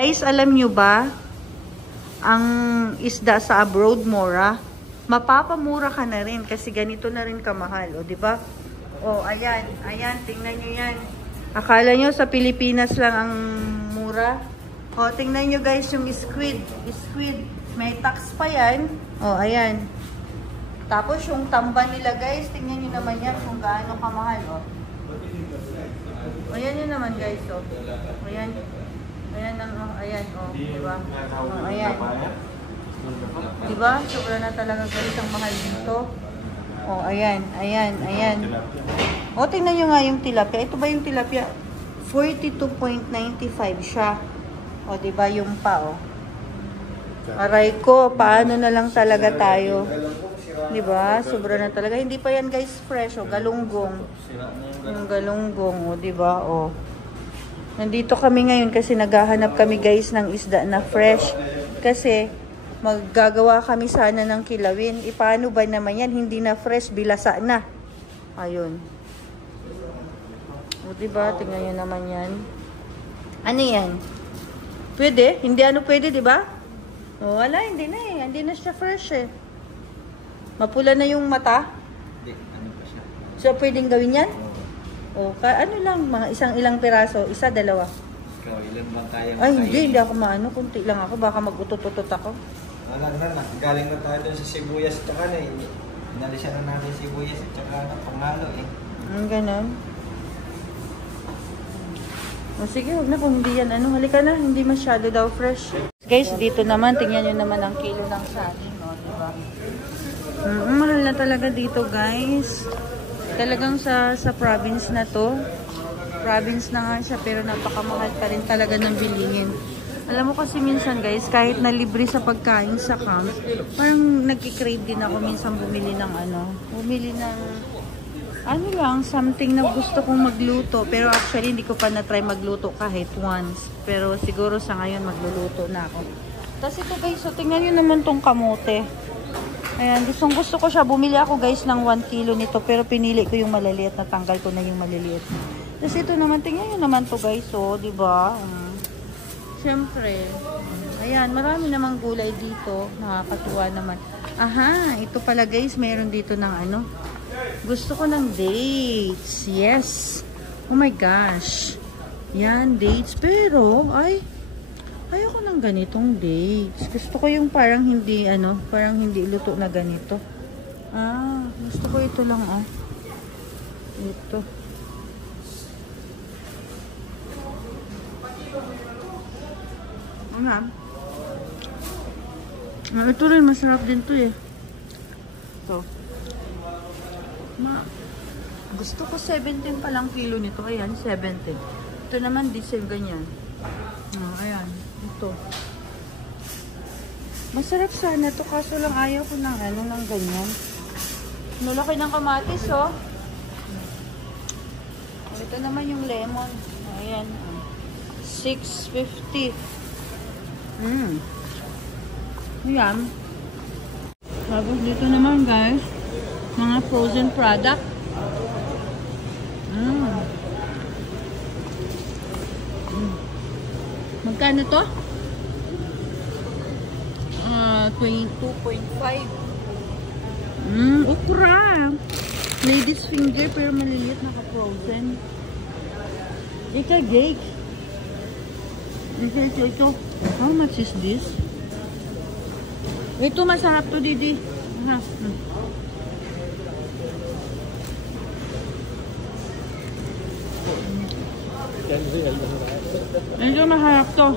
Guys, alam nyo ba, ang isda sa abroad mura, mapapamura ka na rin kasi ganito na rin kamahal, o, diba? O, ayan, tingnan nyo yan. Akala nyo sa Pilipinas lang ang mura? O, tingnan nyo guys yung squid, may tax pa yan. O, ayan. Tapos yung tamba nila guys, tingnan nyo naman yan kung gaano kamahal, o. Ayan yun naman guys, o. Ayan. Ayan, diba? Ayan. Diba? Sobra na talaga guys ang mahal dito. Ayan. Tingnan nyo nga yung tilapia. Ito ba yung tilapia? 42.95 siya. Diba yung pa, Aray ko, paano na lang talaga tayo? Diba? Sobra na talaga. Hindi pa yan guys fresh, galunggong. Yung galunggong, diba? Nandito kami ngayon kasi naghahanap kami guys ng isda na fresh. Kasi maggagawa kami sana ng kilawin. Paano ba naman yan? Hindi na fresh, bilasa na. Ayun. Diba? Tingnan nyo naman yan. Ano yan? Pwede? Hindi pwede, diba? Wala, hindi na eh. Hindi na siya fresh eh. Mapula na yung mata. Hindi, ano pa siya. So, pwedeng gawin yan? Ano lang, mga ilang piraso, isa, dalawa. Ikaw, ilan ba tayo? Ay, hindi ako maano, kunti lang ako, baka mag-utot-utot ako. Wala na, galing na tayo doon sa sibuyas at saka na inalisan na natin sibuyas at saka na pangalo eh. Ganon. Sige, huwag na kung hindi yan, halika na, hindi masyado daw fresh. Guys, dito naman, tingnan nyo naman ang kilo ng saging, diba? Mahal na talaga dito, guys. Talagang sa province na to, province na nga siya pero napakamahal pa rin talaga ng bilihin. Alam mo kasi minsan guys, kahit na libre sa pagkain sa camp, parang nagki-crave din ako minsan bumili ng something na gusto kong magluto. Pero actually hindi ko pa na-try magluto kahit once. Pero siguro sa ngayon magluluto na ako. Tapos ito guys, tingnan nyo naman tong kamote. Ayan, gusto ko siya. Bumili ako guys ng 1 kilo nito. Pero pinili ko yung maliliit. Natanggal ko na yung maliliit. Tapos ito naman, tingnan nyo naman to guys. Diba? Siyempre. Ayan, marami namang gulay dito. Nakakatuwa naman. Aha, ito pala guys. Mayroon dito ng Gusto ko ng dates. Yes. Oh my gosh. Yan, dates. Pero, ayoko ng ganitong dates. Gusto ko yung parang hindi, parang hindi luto na ganito. Gusto ko ito lang, Ito. Ito rin, masarap din to eh. Ito. Gusto ko 17 pa lang kilo nito. Ayan, 17. Ito naman, diesel ganyan. Ayan. Ito. Masarap sana to kaso lang ayaw ko ng ng ganyan. Nulaki ng kamatis, Ito naman yung lemon. Ayan. 650. Ayan. Tapos dito naman guys, mga frozen product. Magkano to? 22.5. Okra. Ladies finger pero maliliit, naka-frozen. Cake. Ito. How much is this? Ito masarap to, Didi. Ito masarap to.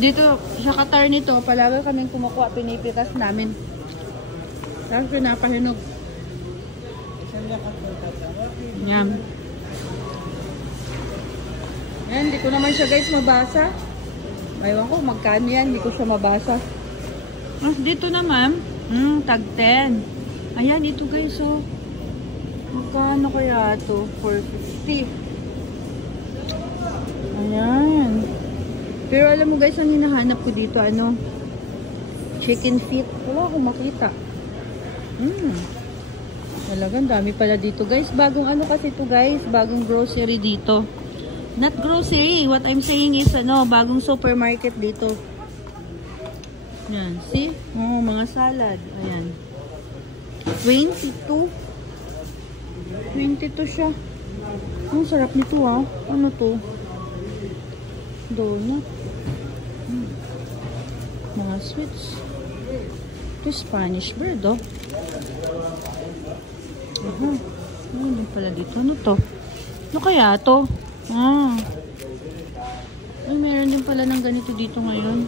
Dito sa Qatar nito, palagi kaming kumukuha, pinipitas namin. Tapos pinapahinog. Yan. Yan, hindi ko naman siya guys mabasa. Aywan ko, magkano yan, hindi ko siya mabasa. Dito naman, tag 10. Ayan, ito guys, magkano kaya ito? 450. Ayan. Pero alam mo guys, ang hinahanap ko dito, chicken feet. Wala akong makita. Talagang dami pala dito guys. Bagong kasi ito guys, bagong grocery dito. Not grocery. What I'm saying is, ano, bagong supermarket dito. Yan. See? Oh, mga salad. Ayan. 22. 22 siya. Ang sarap nito, ah. Ano to? Donut. Mga sweets. Ito Spanish bread, oh. Aha. Ano din pala dito? Ano to? Ano kaya to? Ah. Ay, meron din pala ng ganito dito ngayon.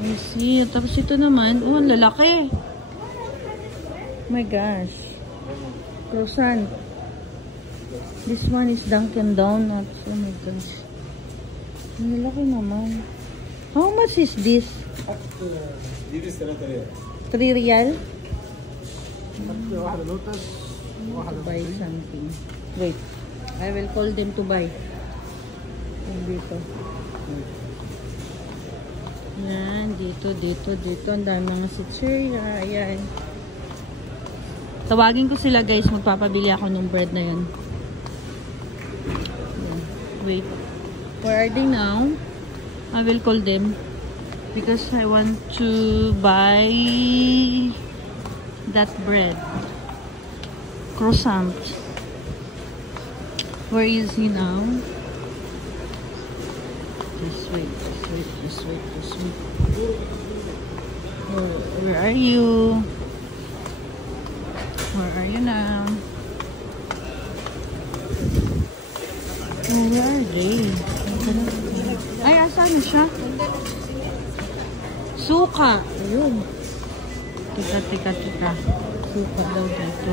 I see. Tapos ito naman, oh, ang lalaki. Oh my gosh. Croissant. This one is Dunkin' Donuts. Oh my gosh. Ang lalaki naman. How much is this? 3 real? To buy something. Wait. I will call them to buy. Dito. Yan. Dito. Ang dami mga sitseria. Ayan. Tawagin ko sila guys. Magpapabili ako ng bread na yan. Ayan. Wait. Where are they now? I will call them. Because I want to buy that bread. Croissant. Where is he now? This way. Where are you? Where are you now? Oh, where are they? Ay, asan na siya? Suka. Ayun. Tika. Suka daw dito.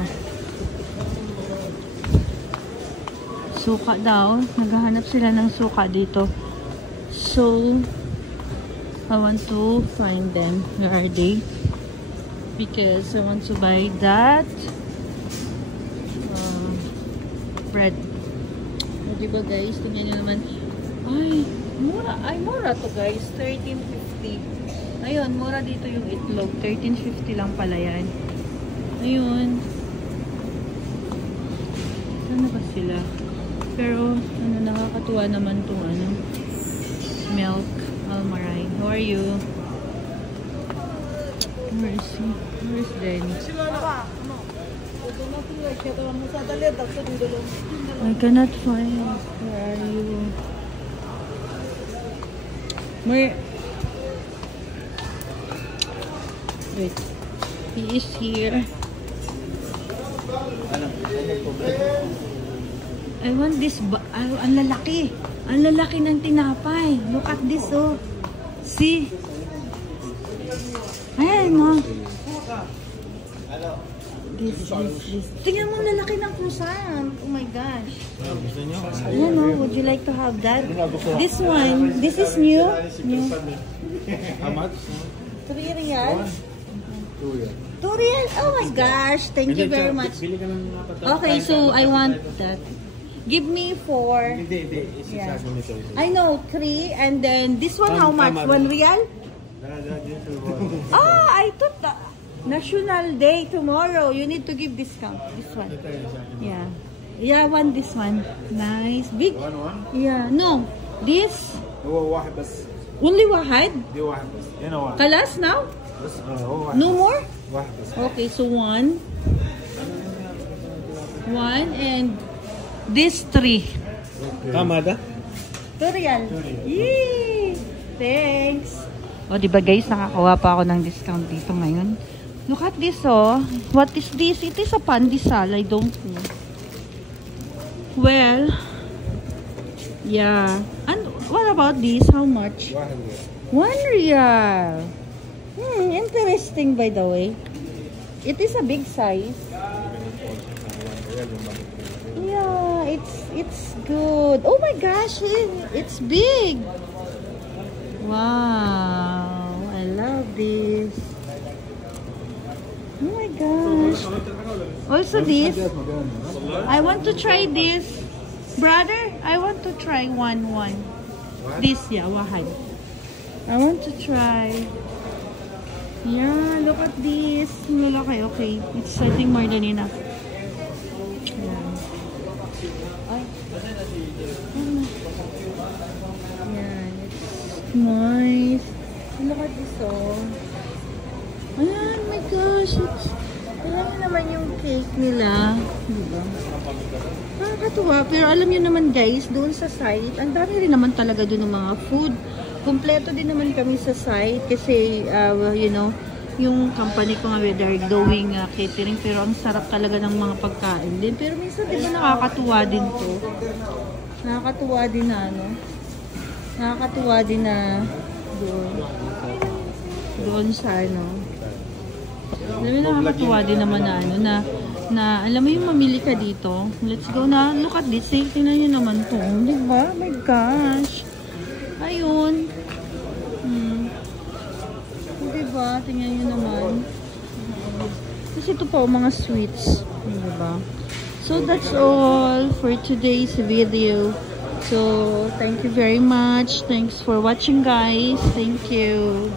Suka daw. Naghahanap sila ng suka dito. So, I want to find them. Where are they? Because I want to buy that bread. O, diba guys? Tingnan nyo naman. Ay, mura. Ay, mura to guys. 13.50. Ayun, mura dito yung itlog. 13.50 lang pala yan. Ayun. Ano ba sila? Pero, ano, nakakatuwa naman itong ano, milk almarai. How are you? Where is he? Where is Danny? I cannot find. Where are you? Where? Wait. He is here. I want this. Ang lalaki. Ang lalaki ng tinapay. Look at this, oh. See? Ayan, oh. This. Tingnan mo ang lalaki ng croissant. Oh my gosh. Ayan, oh. Would you like to have that? This one. This is new. How much? 3 real. 2 real? Oh my gosh. Thank you very much. Okay, so I want that. Give me 4. Yeah. I know, 3. And then this one, how much? 1 real? Ah, I thought that National Day tomorrow. You need to give discount. This one. Yeah. Yeah, I want this one. Nice. Big. Yeah. No. This. Only واحد? Kalas now? No more? Okay, so 1. 1 and this 3. Kamada? 2 real. Yee! Thanks. O, diba guys, nakakuha pa ako ng discount dito ngayon. Look at this, oh. What is this? It is a pandesal. I don't know. Well, yeah. And what about this? How much? 1 real. Interesting, by the way. It is a big size. Yeah, it's good. Oh my gosh, it's big. Wow, I love this. Oh my gosh. Also this. I want to try this. Brother, I want to try one. This, yeah, wahad. I want to try. Yeah, look at this. Okay. It's, I think, more than enough. Yeah. Ay, nice. Look at this, oh. Ayan, my gosh. Alam niyo naman yung cake nila. Diba? Nakakatuwa. Pero alam niyo naman guys, doon sa site, ang dami rin naman talaga doon ng mga food. Kompleto din naman kami sa site kasi, you know, yung company ko nga, they're doing catering. Pero ang sarap talaga ng mga pagkain din. Pero minsan, diba nakakatuwa din to? Nakakatuwa din na, ano? Nakakatuwa din na doon sa, ano. Alam mo, nakakatuwa din naman na, ano, na alam mo yung mamili ka dito. Let's go na. Look at this. Tingnan nyo naman to. Diba? Oh my gosh. Ayun. Diba? Tingnan nyo naman. Kasi ito po, mga sweets. Diba? So, that's all for today's video. So, thank you very much. Thanks for watching, guys. Thank you.